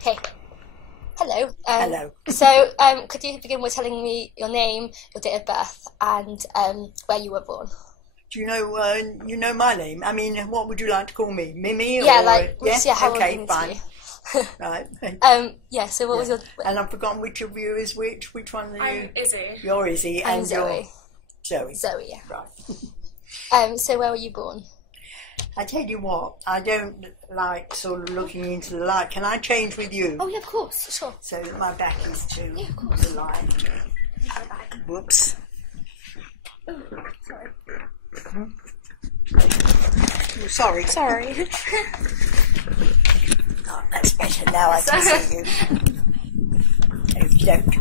Okay. Hello. Hello. So, could you begin with telling me your name, your date of birth, and where you were born? Do you know my name? I mean, what would you like to call me? Mimi Yeah, or like, yeah? yeah, how old Okay, you need to fine. be. Right. Yeah. So, what Yeah. was your? And I've forgotten which of you is which. Which one are you? I'm Izzy. You're Izzy I'm and Zoe. you're Zoe. Zoe. Yeah. Right. So where were you born? I tell you what, I don't like sort of looking into the light. Can I change with you? Oh yeah, of course, sure. So that my back is to Yeah, of course. the light. Whoops. Oh, sorry. Oh, sorry. Sorry. Oh, that's better now. I can see you. Okey-doke.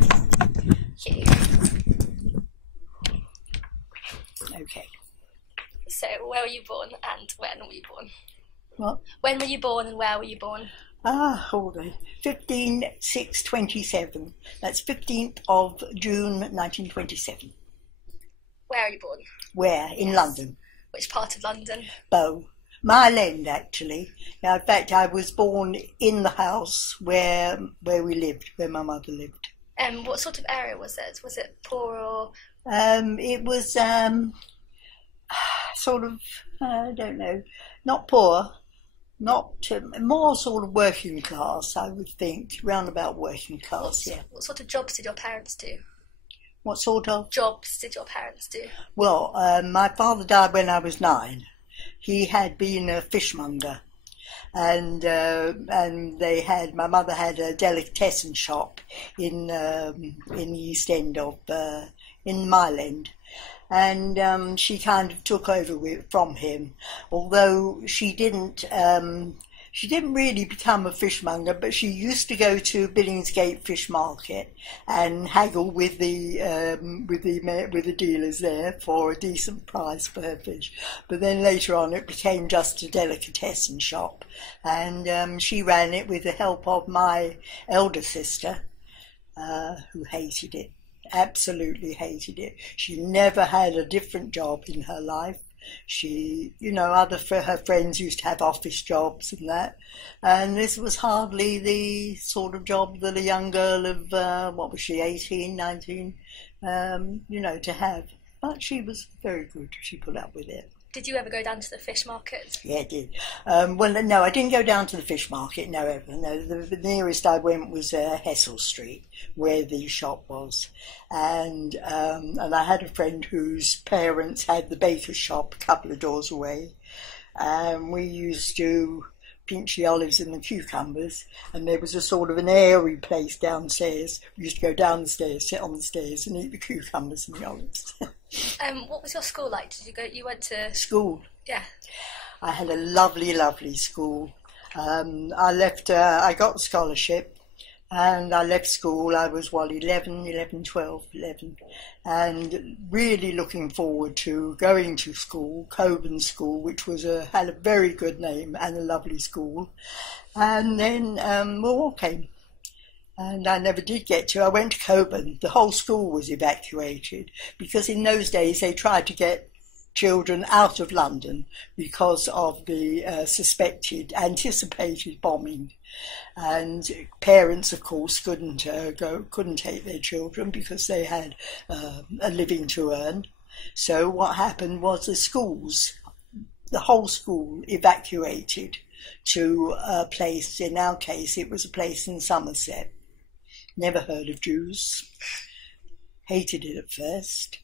Okay. Okay. So where were you born and when were you born? What? When were you born and where were you born? Hold on. 15/6/27. That's 15th of June 1927. Where are you born? Where? In Yes. London. Which part of London? Bow. Mile End, actually. Now, in fact, I was born in the house where we lived, where my mother lived. What sort of area was it? Was it poor or? It was sort of, I don't know, not poor, not more sort of working class, I would think, roundabout working class, yeah. What sort of jobs did your parents do? What sort of? Jobs did your parents do? Well, my father died when I was 9. He had been a fishmonger, and they had, my mother had a delicatessen shop in the East End of in Mile End, and she kind of took over from him, although she didn't really become a fishmonger, but she used to go to Billingsgate Fish Market and haggle with the dealers there for a decent price for her fish. But then later on, it became just a delicatessen shop, and she ran it with the help of my elder sister, who hated it. Absolutely hated it. She never had a different job in her life. She, her friends used to have office jobs and that, and this was hardly the sort of job that a young girl of, what was she, 18, 19, to have. But she was very good. She put up with it. Did you ever go down to the fish market? Yeah, I did. Well, no, I didn't go down to the fish market, no, ever. No, the nearest I went was Hessel Street, where the shop was. And I had a friend whose parents had the baker's shop a couple of doors away. And we used to pinch the olives and the cucumbers, and there was a sort of an airy place downstairs. We used to go down the stairs, sit on the stairs, and eat the cucumbers and the olives. What was your school like? You went to School. Yeah. I had a lovely, lovely school. I got a scholarship, and I left school. I was, 11, and really looking forward to going to school, Coburn School, which had a very good name and a lovely school. And then war came, and I never did get to. I went to Coburn. The whole school was evacuated because in those days they tried to get children out of London because of the anticipated bombing, and parents, of course, couldn't take their children because they had a living to earn. So what happened was the whole school evacuated to a place. In our case, it was a place in Somerset. Never heard of Jews. Hated it at first.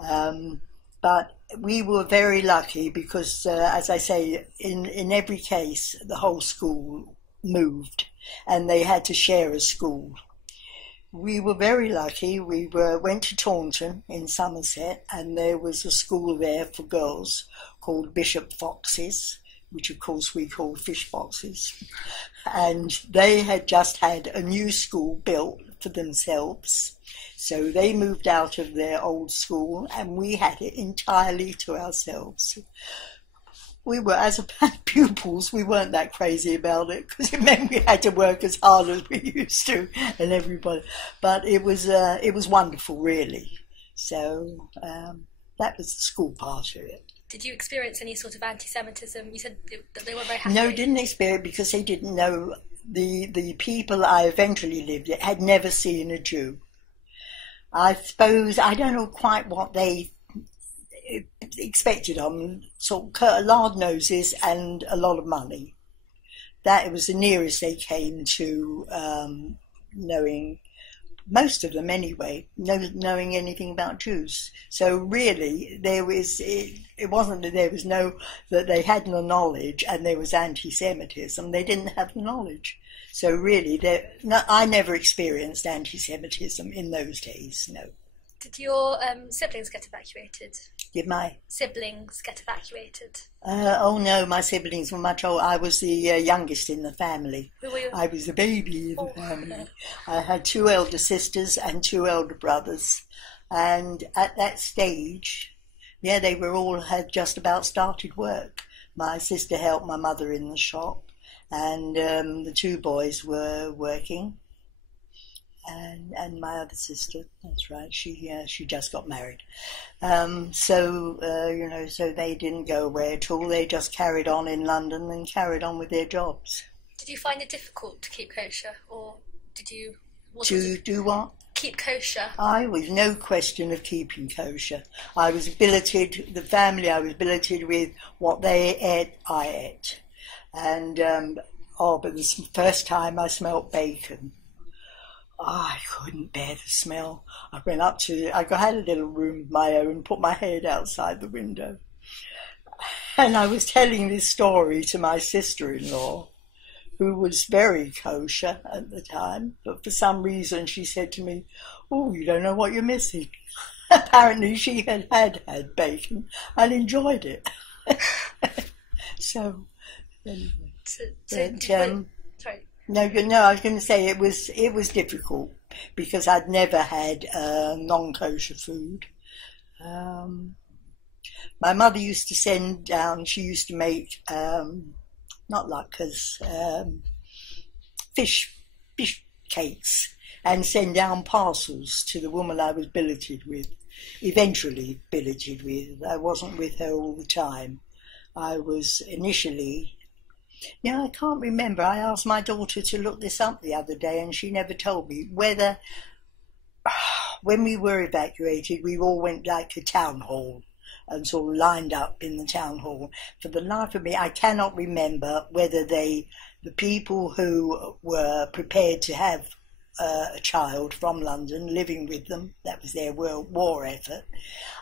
But we were very lucky because, as I say, in every case, the whole school moved and they had to share a school. We were very lucky. We went to Taunton in Somerset, and there was a school there for girls called Bishop Foxes, which of course we called Fish Foxes. And they had just had a new school built for themselves. So they moved out of their old school and we had it entirely to ourselves. We were, as pupils, we weren't that crazy about it because it meant we had to work as hard as we used to, and everybody. But it was wonderful, really. So that was the school part of it. Did you experience any sort of anti-Semitism? You said that they were very happy. No, didn't experience because they didn't know the people I eventually lived with had never seen a Jew. I suppose, I don't know quite what they expected of them, sort of large noses and a lot of money. That was the nearest they came to knowing, most of them anyway, knowing anything about Jews. So really, it wasn't that there was that they had no knowledge and there was anti-Semitism. They didn't have the knowledge. So really, I never experienced anti-Semitism in those days, no. Did your siblings get evacuated? Did my siblings get evacuated? Oh no, my siblings were much older. I was the youngest in the family. Who were you? I was the baby in the family. I had 2 elder sisters and 2 elder brothers. And at that stage, yeah, they had just about started work. My sister helped my mother in the shop, and the 2 boys were working. And my other sister, that's right, she just got married. So they didn't go away at all. They just carried on in London and carried on with their jobs. Did you find it difficult to keep kosher, or did you... Do what? Keep kosher. I was no question of keeping kosher. I was billeted, the family I was billeted with, what they ate, I ate. And, but the first time I smelt bacon, I couldn't bear the smell. I had a little room of my own, put my head outside the window. And I was telling this story to my sister-in-law, who was very kosher at the time, but for some reason she said to me, "Oh, you don't know what you're missing." Apparently she had bacon and enjoyed it. So, anyway. Sorry. No, I was going to say it was difficult because I'd never had non-kosher food. My mother used to send down, she used to make, not latkes, fish cakes, and send down parcels to the woman I was eventually billeted with. I wasn't with her all the time. I was initially... I can't remember. I asked my daughter to look this up the other day and she never told me whether, when we were evacuated, we all went like a town hall and sort of lined up in the town hall. For the life of me, I cannot remember whether the people who were prepared to have a child from London living with them, that was their war effort,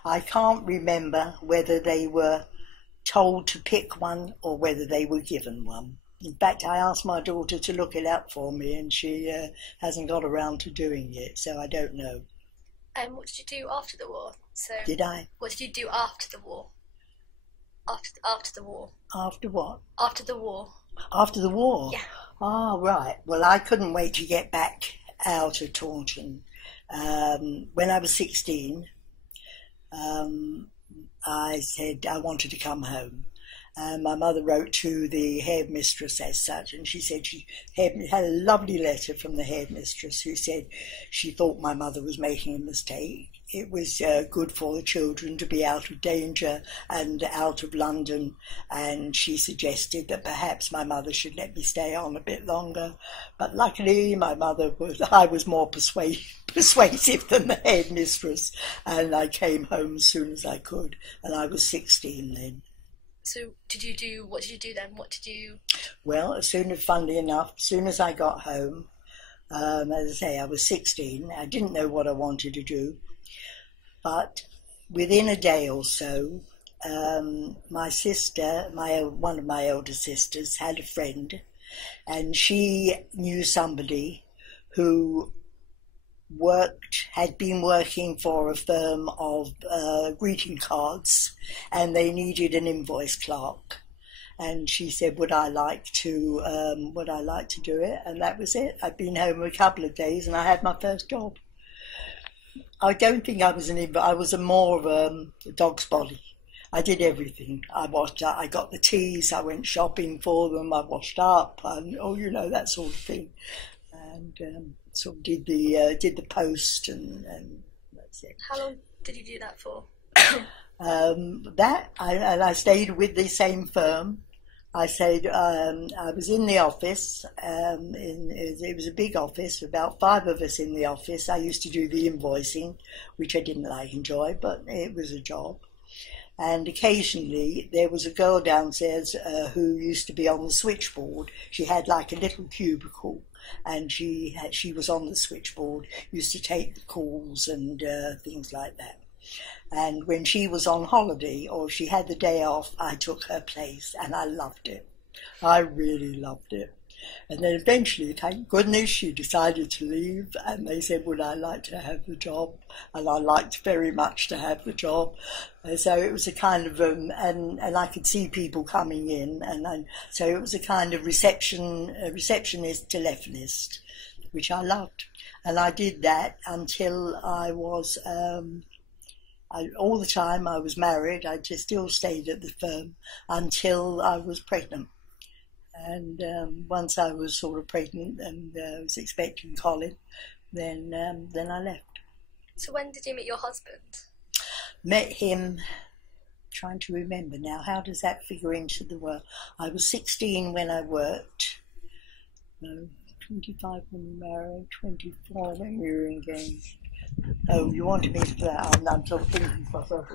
I can't remember whether they were told to pick one or whether they were given one. In fact, I asked my daughter to look it up for me and she hasn't got around to doing it, so I don't know. What did you do after the war? Did I? What did you do after the war? After the war? After what? After the war. After the war? Yeah. Oh, right. Well, I couldn't wait to get back out of Taunton. When I was 16, I said I wanted to come home. My mother wrote to the headmistress as such, and she said she had a lovely letter from the headmistress who said she thought my mother was making a mistake. It was good for the children to be out of danger and out of London, and she suggested that perhaps my mother should let me stay on a bit longer. But luckily I was more persuasive than the headmistress, and I came home as soon as I could, and I was 16 then. So what did you do then? Well, funnily enough, as soon as I got home, as I say, I was 16. I didn't know what I wanted to do. But within a day or so, my sister, one of my elder sisters, had a friend, and she knew somebody who had been working for a firm of greeting cards, and they needed an invoice clerk. And she said, would I like to do it? And that was it. I'd been home a couple of days, and I had my first job. I don't think I was I was more of a dog's body. I did everything. I got the teas, I went shopping for them, I washed up, and that sort of thing. And sort of did the post, and that's it. How long did you do that for? I stayed with the same firm I said I was in the office. It was a big office, about 5 of us in the office. I used to do the invoicing, which I didn't enjoy, but it was a job. And occasionally there was a girl downstairs who used to be on the switchboard. She had like a little cubicle, and she was on the switchboard, used to take the calls and things like that. And when she was on holiday or she had the day off, I took her place, and I loved it. I really loved it. And then eventually, thank goodness, she decided to leave, and they said, would I like to have the job? And I liked very much to have the job. So it was a kind of, and I could see people coming in, so it was a kind of receptionist, telephonist, which I loved. And I did that until I was... all the time I was married. I just still stayed at the firm until I was pregnant. And once I was sort of pregnant and was expecting Colin, then I left. So when did you meet your husband? Met him, trying to remember now, how does that figure into the world? I was 16 when I worked. No, 25 when we married, 24 when we were engaged. Oh, you wanted me to do that? I'm sort of thinking for myself.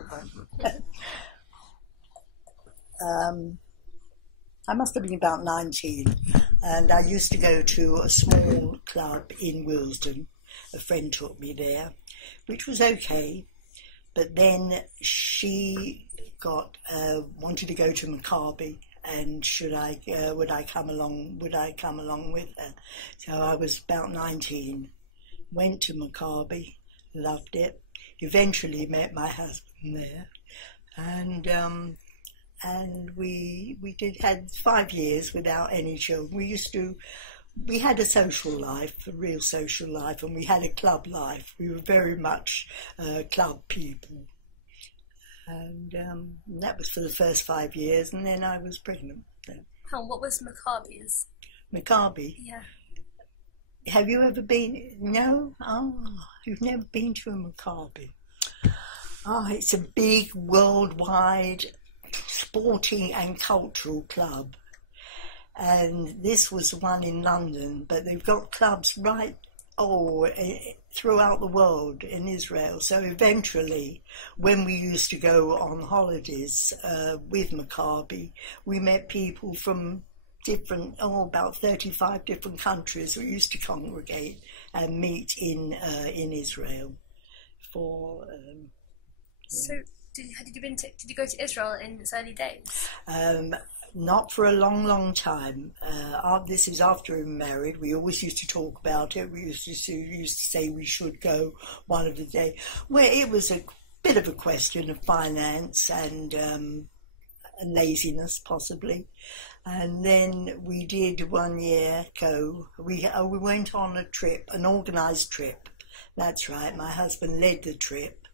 I must have been about 19, and I used to go to a small club in Willesden. A friend took me there, which was okay, but then she wanted to go to Maccabi, and would I come along with her? So I was about 19, went to Maccabi, loved it, eventually met my husband there, and we had 5 years without any children. We had a social life, a real social life, and we had a club life. We were very much club people, and that was for the first 5 years, and then I was pregnant. And what was Maccabi's? Maccabi? Yeah. Have you ever been? No? Oh, you've never been to a Maccabi. Oh, it's a big worldwide sporting and cultural club. And this was one in London, but they've got clubs throughout the world in Israel. So eventually, when we used to go on holidays with Maccabi, we met people from about 35 different countries who used to congregate and meet in Israel for. So, did you go to Israel in its early days? Not for a long, long time. This is after we were married. We always used to talk about it. We used to say we should go one of the day. Well, it was a bit of a question of finance and laziness, possibly. And then we did 1 year go. We went on a trip, an organised trip. That's right. My husband led the trip,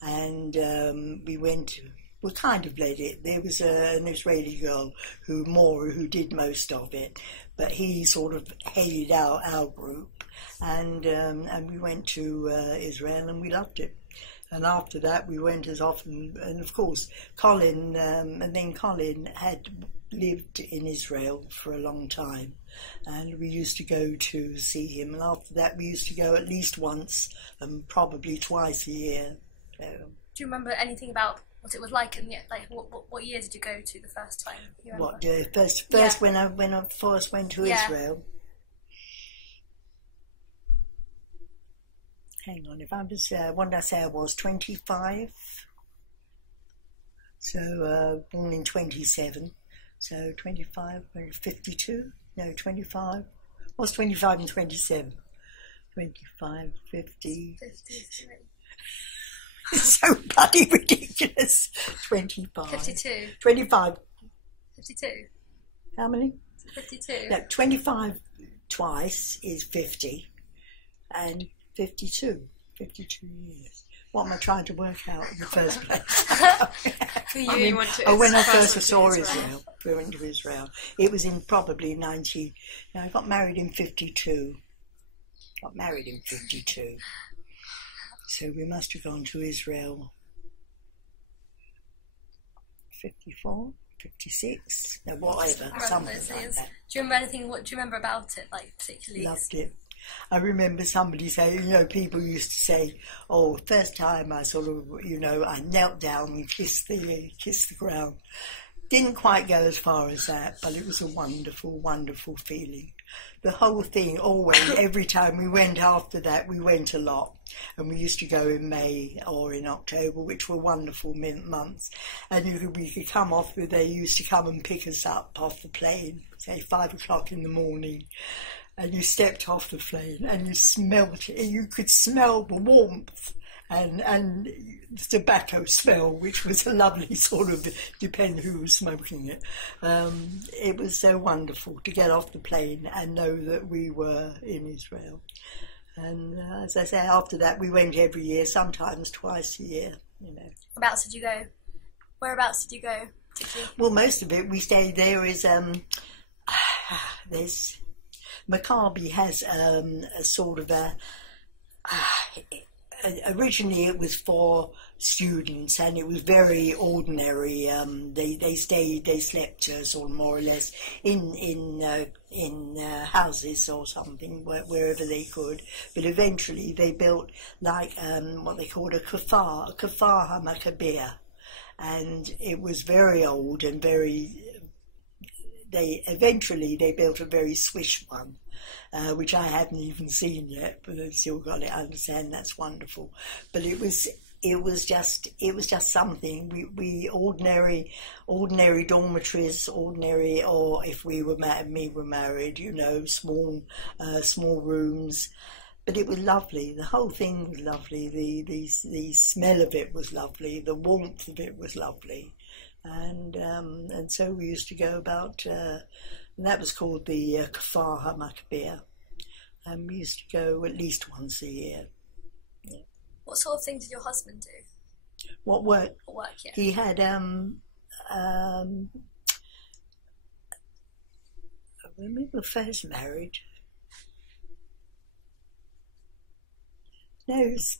and we kind of led it. There was an Israeli girl who did most of it, but he sort of headed our group, and we went to Israel, and we loved it. And after that, we went as often, and of course, Colin had lived in Israel for a long time, and we used to go to see him. And after that, we used to go at least once, and probably twice a year. So. Do you remember anything about what it was like, and what year did you go to the first time? What first when I first went to Israel? Hang on, if I was, what did I say I was, 25? So, born in 27, so 25, 52? No, 25. What's 25 and 27? 25, 50. 53. So bloody ridiculous. 25. 52. 25. 52. How many? 52. No, 25 twice is 50, and 52 years. What am I trying to work out in the first place? For you, you want to. When I first saw Israel, we went to Israel. It was in probably 90. No, I got married in 52. So we must have gone to Israel 54. 56, no, whatever, something like that. Do you remember anything? What do you remember about it, like particularly? Loved it. I remember somebody saying, people used to say, "Oh, first time I sort of, I knelt down and kissed the ground." Didn't quite go as far as that, but it was a wonderful, wonderful feeling. The whole thing, always, every time we went after that, we went a lot. And we used to go in May or in October, which were wonderful months. And we could come off, they used to come and pick us up off the plane, say 5 o'clock in the morning. And you stepped off the plane and you smelt it, and you could smell the warmth and the tobacco smell, which was a lovely sort of, depend who was smoking it. It was so wonderful to get off the plane and know that we were in Israel. And as I say, after that we went every year, sometimes twice a year. Whereabouts did you go? Whereabouts did you go? Well, most of it we stayed there. There's Maccabi has a sort of originally it was for students, and it was very ordinary. They slept sort of more or less in houses or something wherever they could. But eventually they built like what they called a kafar hamakabir, and it was very old and very. Eventually they built a very swish one, which I hadn't even seen yet, but I've still got it. I understand that's wonderful. But it was just something. We ordinary dormitories, or if we were married, small rooms. But it was lovely. The whole thing was lovely. The smell of it was lovely. The warmth of it was lovely. And so we used to go about, and that was called the Kafar HaMakkabir, and we used to go at least once a year. Yeah. What sort of thing did your husband do? What work? What work, yeah. He had, when we were first married, no, it was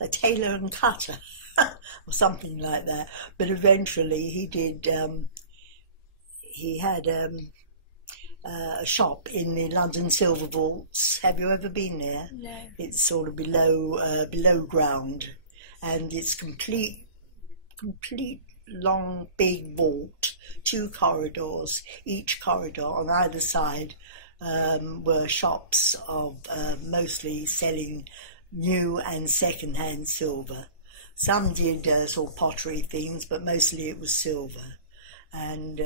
a tailor and cutter. Or something like that. But eventually he did. He had a shop in the London Silver Vaults. Have you ever been there? No. It's sort of below ground, and it's complete long big vault, 2 corridors. Each corridor on either side were shops of mostly selling new and second-hand silver. Some did sort of pottery things, but mostly it was silver. And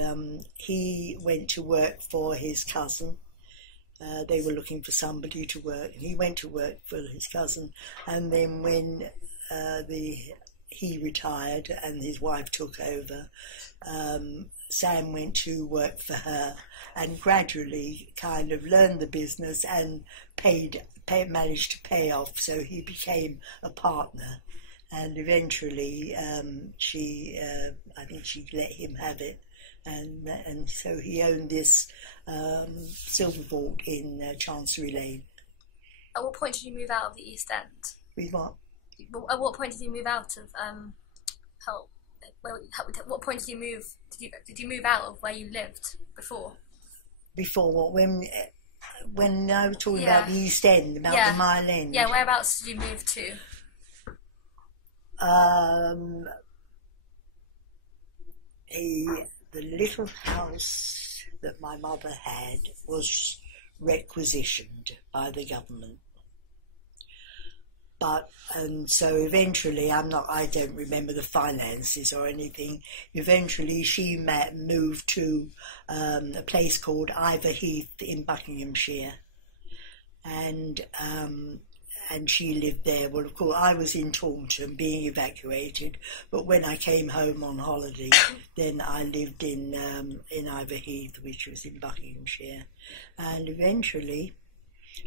he went to work for his cousin. They were looking for somebody to work, and he went to work for his cousin. And then when he retired and his wife took over, Sam went to work for her and gradually kind of learned the business and managed to pay off. So he became a partner. And eventually, I think she let him have it, and so he owned this silver vault in Chancery Lane. At what point did you move out of the East End? With what? At what point did you move out of what point did you move? Did you move out of where you lived before? Before what? When I was talking about the East End, about the Mile End. Yeah, whereabouts did you move to? The little house that my mother had was requisitioned by the government. And so eventually, I don't remember the finances or anything. Eventually she moved to a place called Ivor Heath in Buckinghamshire. And she lived there. Well, of course, I was in Taunton being evacuated, but when I came home on holiday, then I lived in Ivor Heath, which was in Buckinghamshire. And eventually,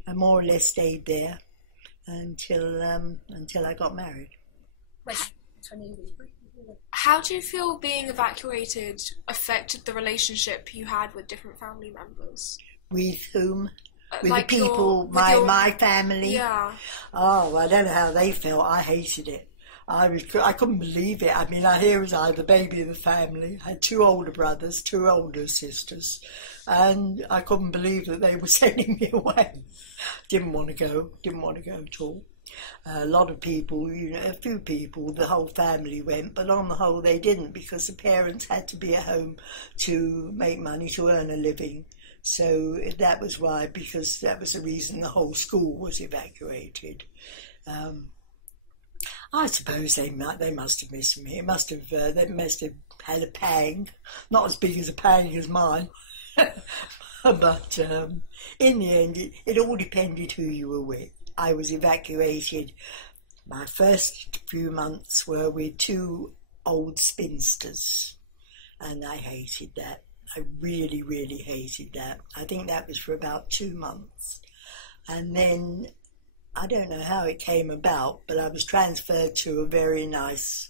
I more or less stayed there until I got married. How do you feel being evacuated affected the relationship you had with different family members? With whom? With like the people, my family. Yeah. Oh, I don't know how they felt. I hated it. I couldn't believe it. I mean, here was I, the baby of the family. I had 2 older brothers, 2 older sisters, and I couldn't believe that they were sending me away. Didn't want to go at all. A lot of people, a few people, the whole family went, but on the whole they didn't, because the parents had to be at home to make money, to earn a living. So that was why, because that was the reason the whole school was evacuated. I suppose they must have missed me. They must have had a pang, not as big as a pang as mine. But in the end, it all depended who you were with. I was evacuated. My first few months were with 2 old spinsters, and I hated that. I really, really hated that. I think that was for about 2 months. And then, I don't know how it came about, but I was transferred to a very nice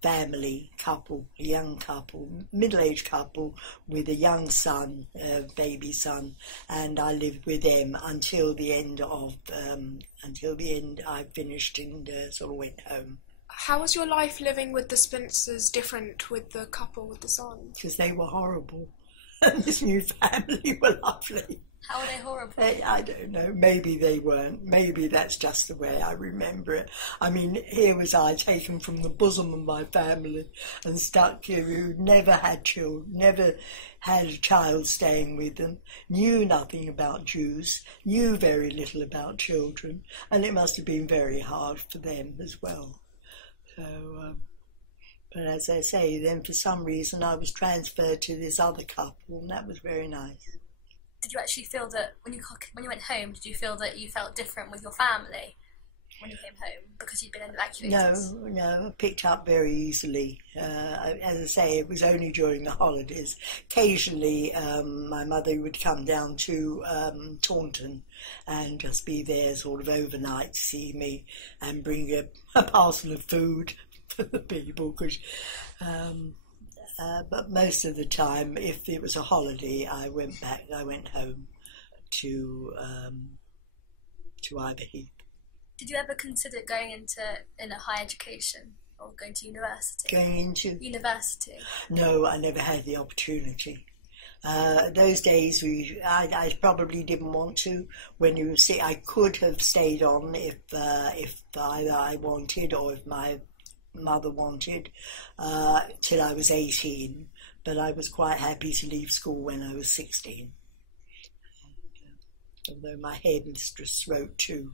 family couple, a young couple, middle-aged couple with a young son, a baby son, and I lived with them until the end I finished and sort of went home. How was your life living with the spinsters different with the couple with the son? Because they were horrible. And this new family were lovely. How were they horrible? I don't know. Maybe they weren't. Maybe that's just the way I remember it. I mean, here was I taken from the bosom of my family and stuck here, who never had children, never had a child staying with them, knew nothing about Jews, knew very little about children, and it must have been very hard for them as well. So, but as I say, then for some reason I was transferred to this other couple, and that was very nice. Did you actually feel that when you went home, did you feel that you felt different with your family when you came home because you'd been evacuated? No, I picked up very easily. As I say, it was only during the holidays. Occasionally, my mother would come down to Taunton and just be there sort of overnight to see me and bring a parcel of food for the people, because but most of the time, if it was a holiday, I went home to Iverheath. Did you ever consider going in a higher education or going to university? Going into university? No, I never had the opportunity. Those days, I probably didn't want to. When you see, I could have stayed on if either I wanted or if my mother wanted, till I was 18, but I was quite happy to leave school when I was 16. Although my headmistress wrote to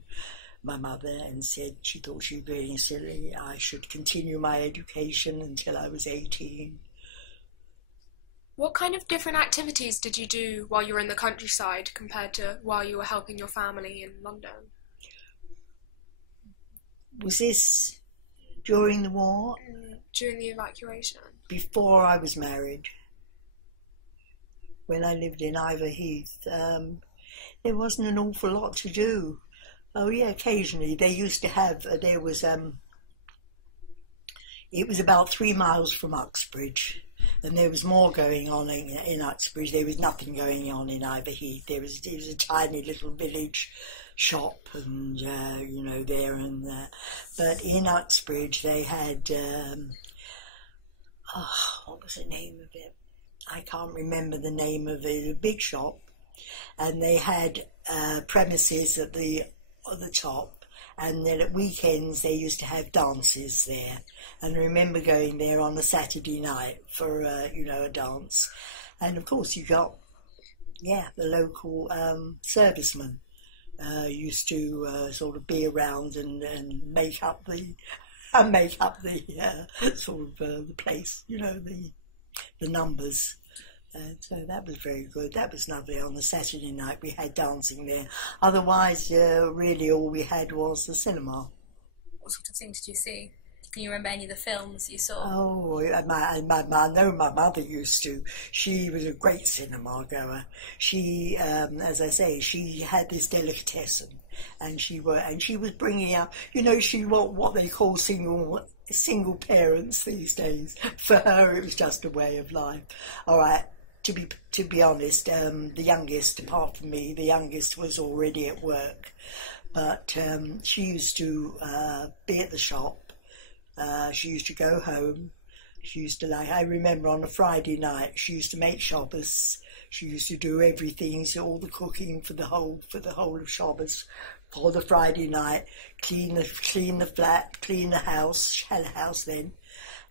my mother and said she thought she was very silly, I should continue my education until I was 18. What kind of different activities did you do while you were in the countryside compared to while you were helping your family in London? Was this during the war? During the evacuation? Before I was married. When I lived in Iverheath, there wasn't an awful lot to do. Oh yeah, occasionally they used to have, it was about 3 miles from Uxbridge, and there was more going on in Uxbridge. There was nothing going on in Iverheath. It was a tiny little village shop, and there and there. But in Uxbridge they had what was the name of it? I can't remember the name of it. A big shop, and they had premises at the top, and then at weekends they used to have dances there. And I remember going there on a Saturday night for a dance, and of course you got the local servicemen used to sort of be around and make up the sort of the place, the numbers. So that was very good. That was lovely. On the Saturday night we had dancing there. Otherwise, really all we had was the cinema. What sort of things did you see? Can you remember any of the films you saw? Oh, I know my mother used to. She was a great cinema goer. She, as I say, she had this delicatessen, and she was bringing out, she what they call single parents these days. For her, it was just a way of life. All right. To be honest, the youngest, apart from me, the youngest was already at work, but she used to be at the shop, She used to go home. She used to I remember on a Friday night, she used to make Shabbos. She used to do everything, so all the cooking for the whole of Shabbos, for the Friday night, clean the flat, clean the house. She had a house then,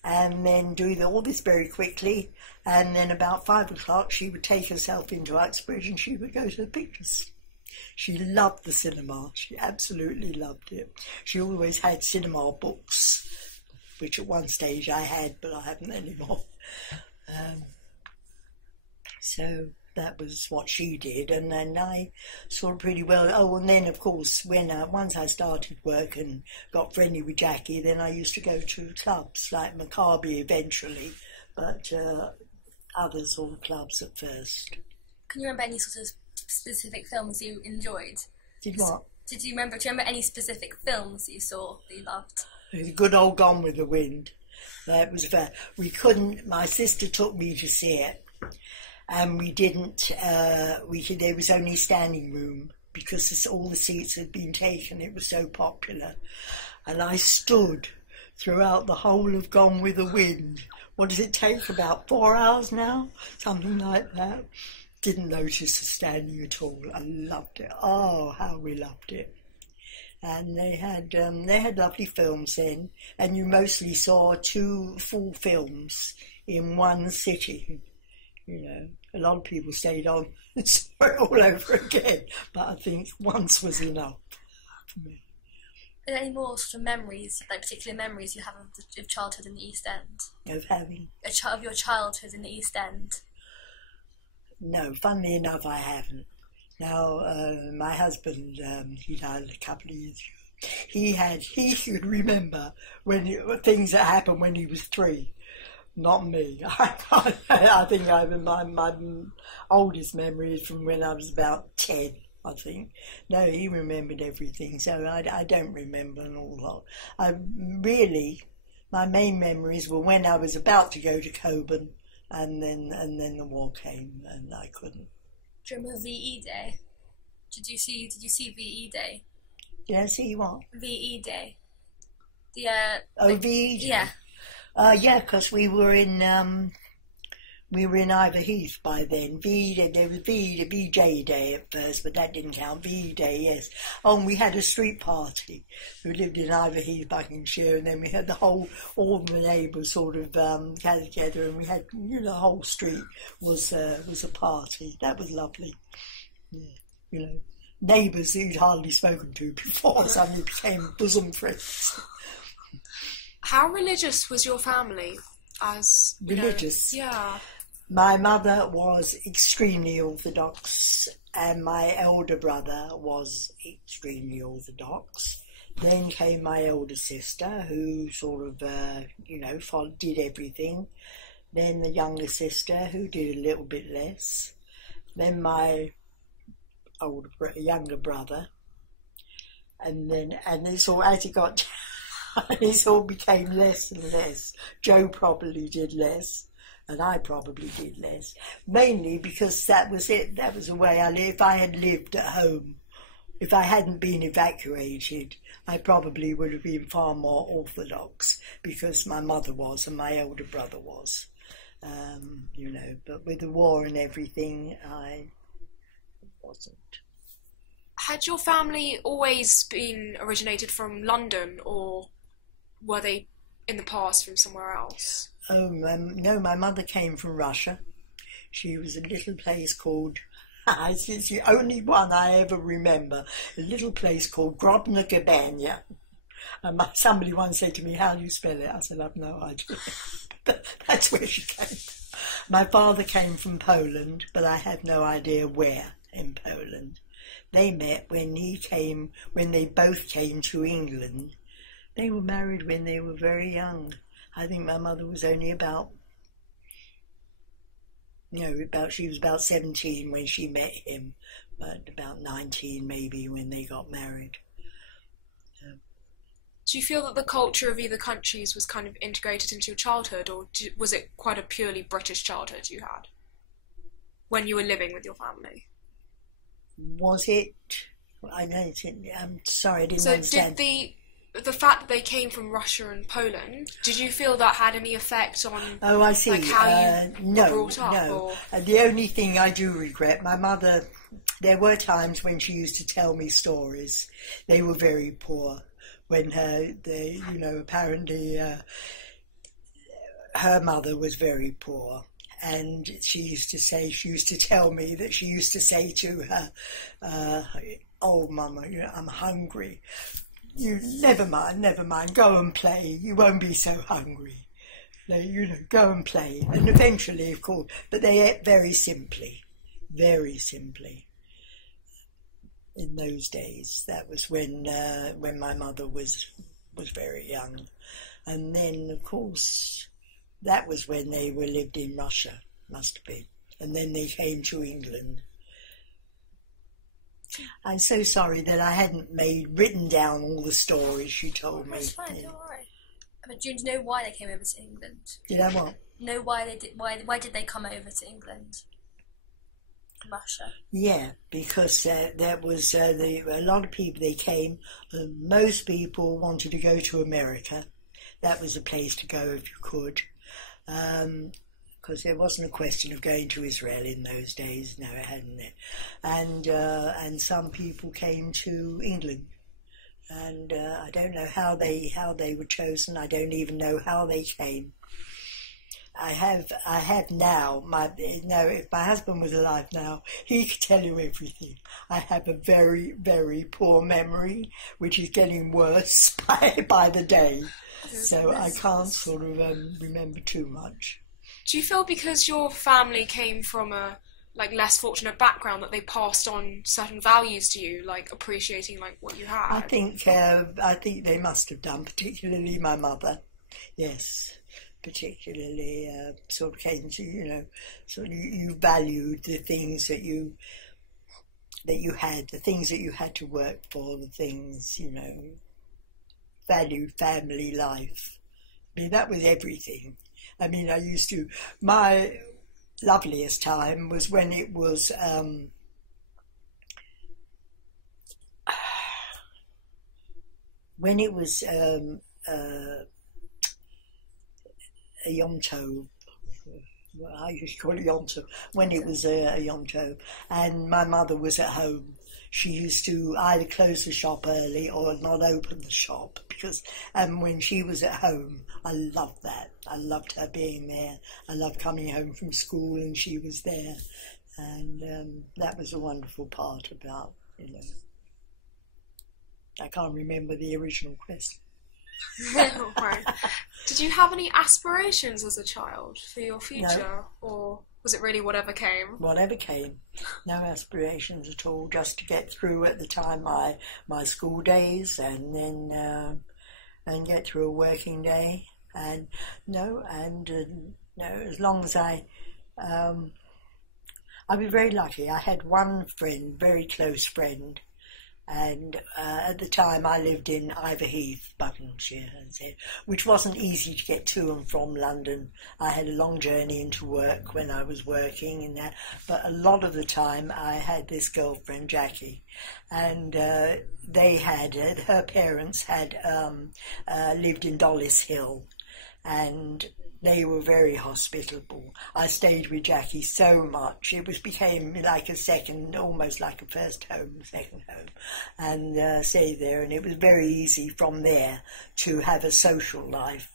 and then do all this very quickly. And then about 5 o'clock, she would take herself into Uxbridge and she would go to the pictures. She loved the cinema. She absolutely loved it. She always had cinema books, which at one stage I had, but I haven't anymore. So that was what she did, and then I saw pretty well. Oh, and then of course once I started work and got friendly with Jackie, then I used to go to clubs like Maccabi eventually, but other sort of clubs at first. Can you remember any sort of specific films you enjoyed? Did what? Do you remember any specific films that you saw that you loved? The good old Gone with the Wind. That was we couldn't. My sister took me to see it, and we didn't. There was only standing room because all the seats had been taken. It was so popular, and I stood throughout the whole of Gone with the Wind. What does it take? About 4 hours now, something like that. Didn't notice the standing at all. I loved it. Oh, how we loved it. And they had lovely films then, and you mostly saw 2 full films in one sitting. You know, a lot of people stayed on and saw it all over again, but I think once was enough for me. Are there any more sort of memories, like particular memories you have of childhood in the East End? Of having? Of your childhood in the East End? No, funnily enough, I haven't. Now, my husband, he died a couple of years ago. He could remember things that happened when he was 3. Not me. I think my oldest memory is from when I was about 10, I think. No, he remembered everything, so I don't remember an awful lot. My main memories were when I was about to go to Coburn, and then the war came, and I couldn't. Do you remember VE Day? Did you see VE Day? Did I see what? VE Day. VE Day? Yeah. Yeah, because we were in Ivor Heath by then. There was VJ Day at first, but that didn't count. VE Day, yes. Oh, and we had a street party. We lived in Ivor Heath, Buckinghamshire, and then we had all the neighbours sort of gathered together, and we had, the whole street was a party. That was lovely. Yeah, neighbours that you'd hardly spoken to before, suddenly became bosom friends. How religious was your family? Religious? Yeah. My mother was extremely orthodox, and my elder brother was extremely orthodox. Then came my older sister, who sort of, did everything. Then the younger sister, who did a little bit less. Then my younger brother. And it's all, as it got, it all became less and less. Joe probably did less, and I probably did less. Mainly because that was it. That was the way I lived. If I had lived at home, if I hadn't been evacuated, I probably would have been far more orthodox, because my mother was and my older brother was. But with the war and everything, I wasn't. Had your family always been originated from London, or were they in the past from somewhere else? Oh, no, my mother came from Russia. She was a little place called, it's the only one I ever remember, a little place called Grobna Gabania. And somebody once said to me, "How do you spell it?" I said, "I've no idea." That's where she came from. My father came from Poland, but I have no idea where in Poland. They met when they both came to England. They were married when they were very young. I think my mother was only she was about 17 when she met him, but about 19 maybe when they got married. Do you feel that the culture of either countries was kind of integrated into your childhood, or was it quite a purely British childhood you had when you were living with your family? Was it? I don't think. I'm sorry, I didn't understand. So the fact that they came from Russia and Poland, did you feel that had any effect on I see. like how you were brought up? No. The only thing I do regret, my mother, there were times when she used to tell me stories. They were very poor. When apparently her mother was very poor. And she used to tell me that she used to say to her, "Oh, Mama, I'm hungry. You never mind. Go and play. You won't be so hungry. Go and play." And eventually, of course, but they ate very simply. In those days, that was when my mother was very young, and then of course that was when they lived in Russia, must have been, and then they came to England. I'm so sorry that I hadn't written down all the stories she told me. That's fine, don't worry. But do you know why they came over to England? Did I what? Know why they did? Why did they come over to England? Russia. Yeah, because there was a lot of people. They came. Most people wanted to go to America. That was a place to go if you could. Because there wasn't a question of going to Israel in those days. No, it hadn't there. And some people came to England, and I don't know how they were chosen. I don't even know how they came. I have now. If my husband was alive now, he could tell you everything. I have a very, very poor memory, which is getting worse by the day. So I can't sort of remember too much. Do you feel because your family came from a less fortunate background that they passed on certain values to you, like appreciating what you had? I think they must have done, particularly my mother. Yes, particularly sort of came to sort of you valued the things that you had, the things that you had to work for, the things valued family life. I mean, that was everything. I mean, my loveliest time was when it was a Yom Tov. I used to call it Yom Tov. When it was a Yom Tov, and my mother was at home, she used to either close the shop early or not open the shop, because when she was at home, I loved that. I loved her being there. I loved coming home from school and she was there, and that was a wonderful part about, I can't remember the original question. Right. Did you have any aspirations as a child for your future? No. Or was it really whatever came? Whatever came. No aspirations at all, just to get through at the time my school days, and then and get through a working day. And as long as I was very lucky. I had one friend, very close friend, and at the time I lived in Iverheath, Buckinghamshire, which wasn't easy to get to and from London. I had a long journey into work when I was working in there, but a lot of the time I had this girlfriend, Jackie, and her parents had lived in Dollis Hill, and they were very hospitable. I stayed with Jackie so much. It became like a second, almost like a second home, and stayed there. And it was very easy from there to have a social life,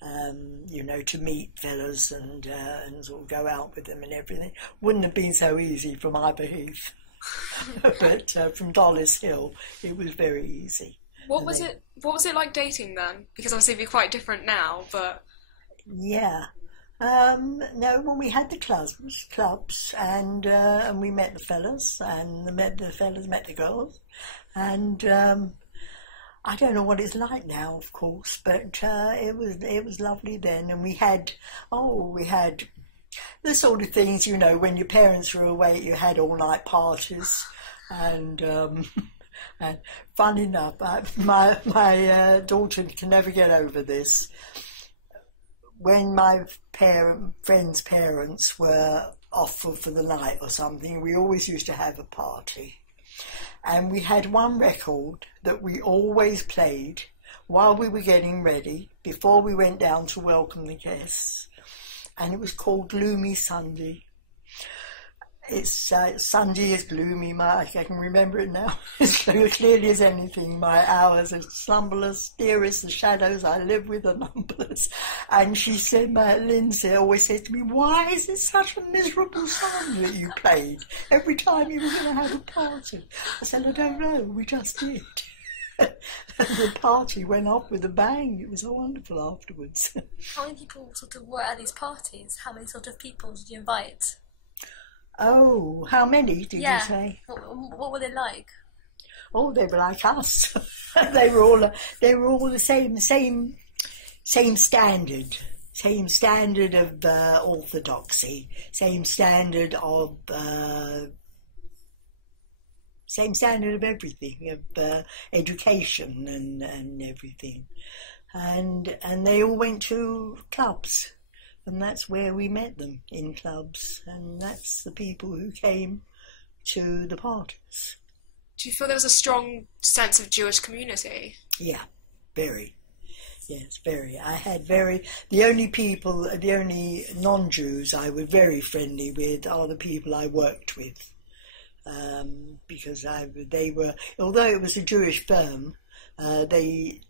to meet fellas and sort of go out with them and everything. Wouldn't have been so easy from Iverheath, but from Dollis Hill, it was very easy. What was it like dating then? Because obviously it'd be quite different now, but... Yeah. No, well, we had the clubs, and we met the fellas, and the fellas met the girls, and I don't know what it's like now, of course, but it was lovely then, and we had the sort of things, when your parents were away, you had all-night parties, and fun enough, my daughter can never get over this. When my friends' parents were off for the night or something, we always used to have a party. And we had one record that we always played while we were getting ready, before we went down to welcome the guests, and it was called Gloomy Sunday. It's Sunday is gloomy. I can remember it now as clearly as anything. My hours are slumberless, dearest, the shadows I live with are numberless. And she said, Lindsay always said to me, why is it such a miserable song that you played every time you were going to have a party? I said, I don't know, we just did. The party went off with a bang. It was so wonderful afterwards. How many people were at these parties? How many people did you invite? Oh, how many did you say? What were they like? Oh, they were like us. They were all the same standard. Same standard of orthodoxy. Same standard of everything, of education and everything. And they all went to clubs. And that's where we met them, in clubs. And that's the people who came to the parties. Do you feel there was a strong sense of Jewish community? Yeah, very. Yes, very. The only non-Jews I was very friendly with are the people I worked with. Because they were, although it was a Jewish firm, they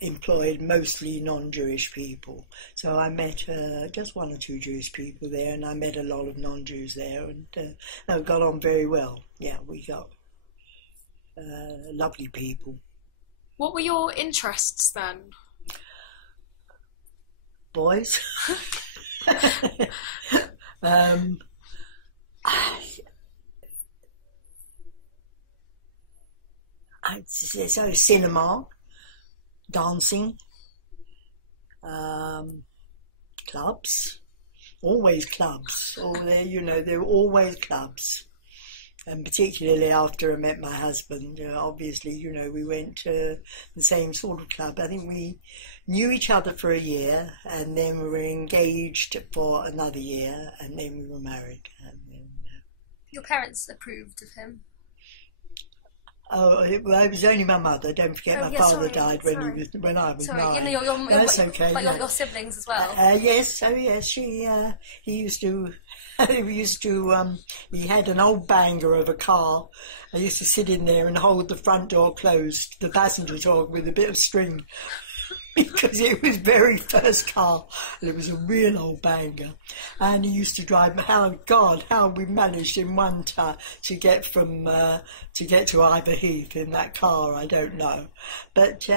employed mostly non-Jewish people. So I met just one or two Jewish people there, and I met a lot of non-Jews there, and got on very well. Yeah, we got lovely people. What were your interests then? Boys. So cinema, dancing, clubs, always clubs. There were always clubs. And particularly after I met my husband, obviously, we went to the same sort of club. I think we knew each other for a year, and then we were engaged for another year, and then we were married. And then, your parents approved of him? Oh, it was only my mother. Don't forget, my father died when I was 9. That's okay. But your siblings as well. Yes. Oh, yes. He used to. He had an old banger of a car. I used to sit in there and hold the front door closed, the passenger door, with a bit of string. Because it was very first car, and it was a real old banger. And he used to drive. How we managed in one time to get to Ivor Heath in that car, I don't know. But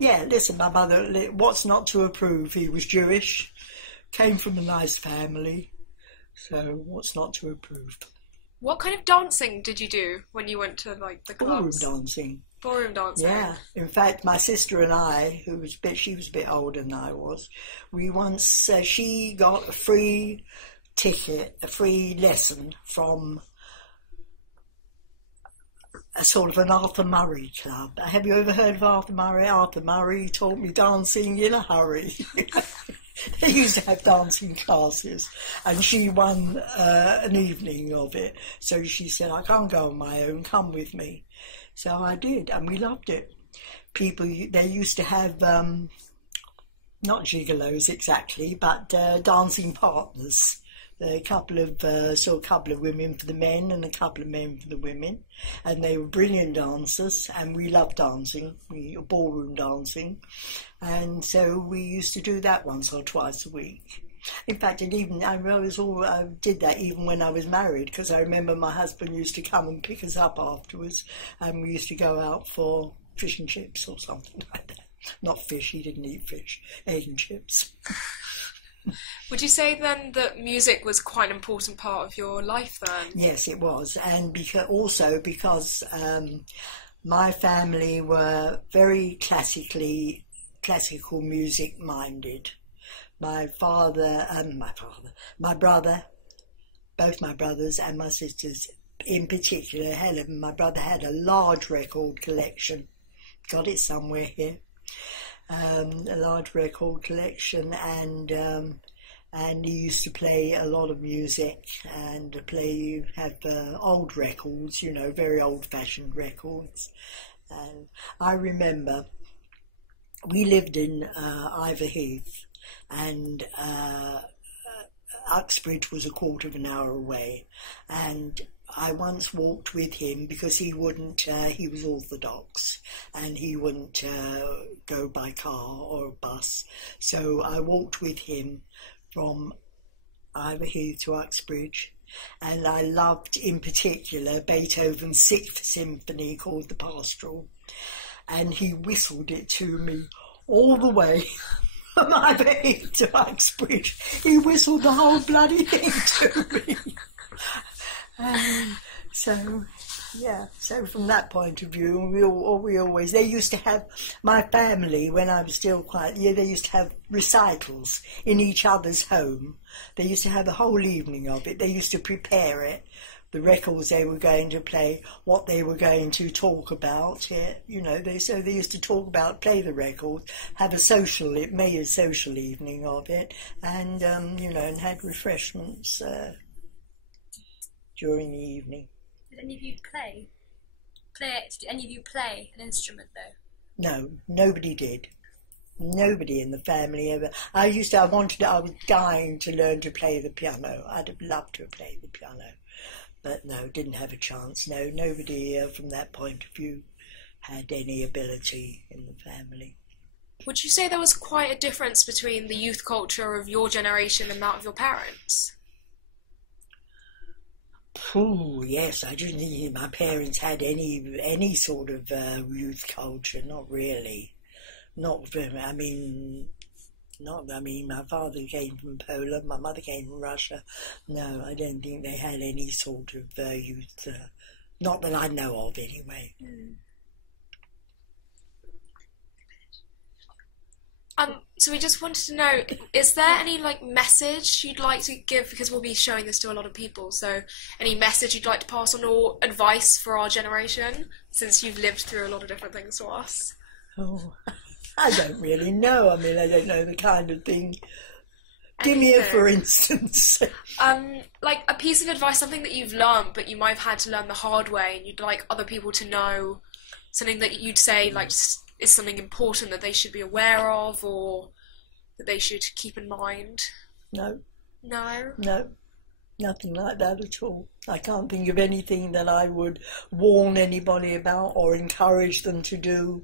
listen, my mother, what's not to approve? He was Jewish, came from a nice family, so what's not to approve? What kind of dancing did you do when you went to the clubs? Ballroom dancing. Yeah. In fact, my sister and I, she was a bit older than I was, we once, she got a free ticket, a free lesson from a sort of an Arthur Murray club. Have you ever heard of Arthur Murray? Arthur Murray taught me dancing in a hurry. They used to have dancing classes, and she won an evening of it. So she said, I can't go on my own, come with me. So I did, and we loved it. They used to have, not gigolos exactly, but dancing partners. A couple of women for the men and a couple of men for the women. And they were brilliant dancers, and we loved dancing, ballroom dancing. And so we used to do that once or twice a week. In fact, I did that even when I was married, because I remember my husband used to come and pick us up afterwards, and we used to go out for fish and chips or something like that. Not fish, he didn't eat fish, egg and chips. Would you say then that music was quite an important part of your life then? Yes, it was, and because my family were very classical music minded. My brother, both my brothers and my sisters in particular, Helen, my brother had a large record collection, got it somewhere here, a large record collection, and he used to play a lot of music and have old records, very old-fashioned records. And I remember we lived in Ivor Heath, and Uxbridge was a quarter of an hour away, and I once walked with him because he wouldn't, he was orthodox and he wouldn't go by car or bus. So I walked with him from Ivor Heath to Uxbridge, and I loved in particular Beethoven's Sixth Symphony called the Pastoral, and he whistled it to me all the way from Ivor Heath to Uxbridge. He whistled the whole bloody thing to me. So from that point of view, we always, they used to have, my family, when I was still quite, they used to have recitals in each other's home. They used to have a whole evening of it. They used to prepare it, the records they were going to play, what they were going to talk about. So they used to talk about, play the record, have it made a social evening of it, and and had refreshments during the evening. Did any of you play? Did any of you play an instrument though? No, nobody did. Nobody in the family ever. I was dying to learn to play the piano. I'd have loved to have played the piano, but no, didn't have a chance. No, nobody from that point of view had any ability in the family. Would you say there was quite a difference between the youth culture of your generation and that of your parents? Oh yes, I didn't think my parents had any sort of youth culture. Not really. Not very. I mean, my father came from Poland, my mother came from Russia. No, I don't think they had any sort of youth. Not that I know of, anyway. Mm. So we just wanted to know, is there any message you'd like to give, because we'll be showing this to a lot of people, so any message you'd like to pass on or advice for our generation, since you've lived through a lot of different things to us? Oh, I don't really know. I mean, I don't know the kind of thing. Give me a for instance. A piece of advice, something that you've learned but you might have had to learn the hard way and you'd like other people to know, something that you'd say is something important that they should be aware of or that they should keep in mind? No. No? No. Nothing like that at all. I can't think of anything that I would warn anybody about or encourage them to do.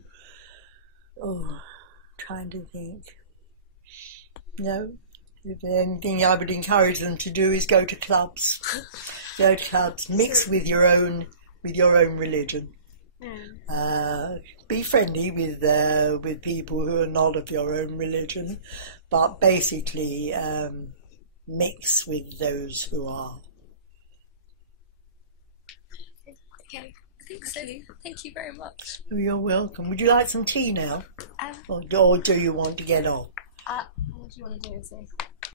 Oh, trying to think. No. If anything I would encourage them to do is go to clubs. Go to clubs, mix with your own religion. Be friendly with people who are not of your own religion, but basically mix with those who are. Okay, I think so. Thank you very much. You're welcome. Would you like some tea now? Or do you want to get on? What do you want to do, Izzy?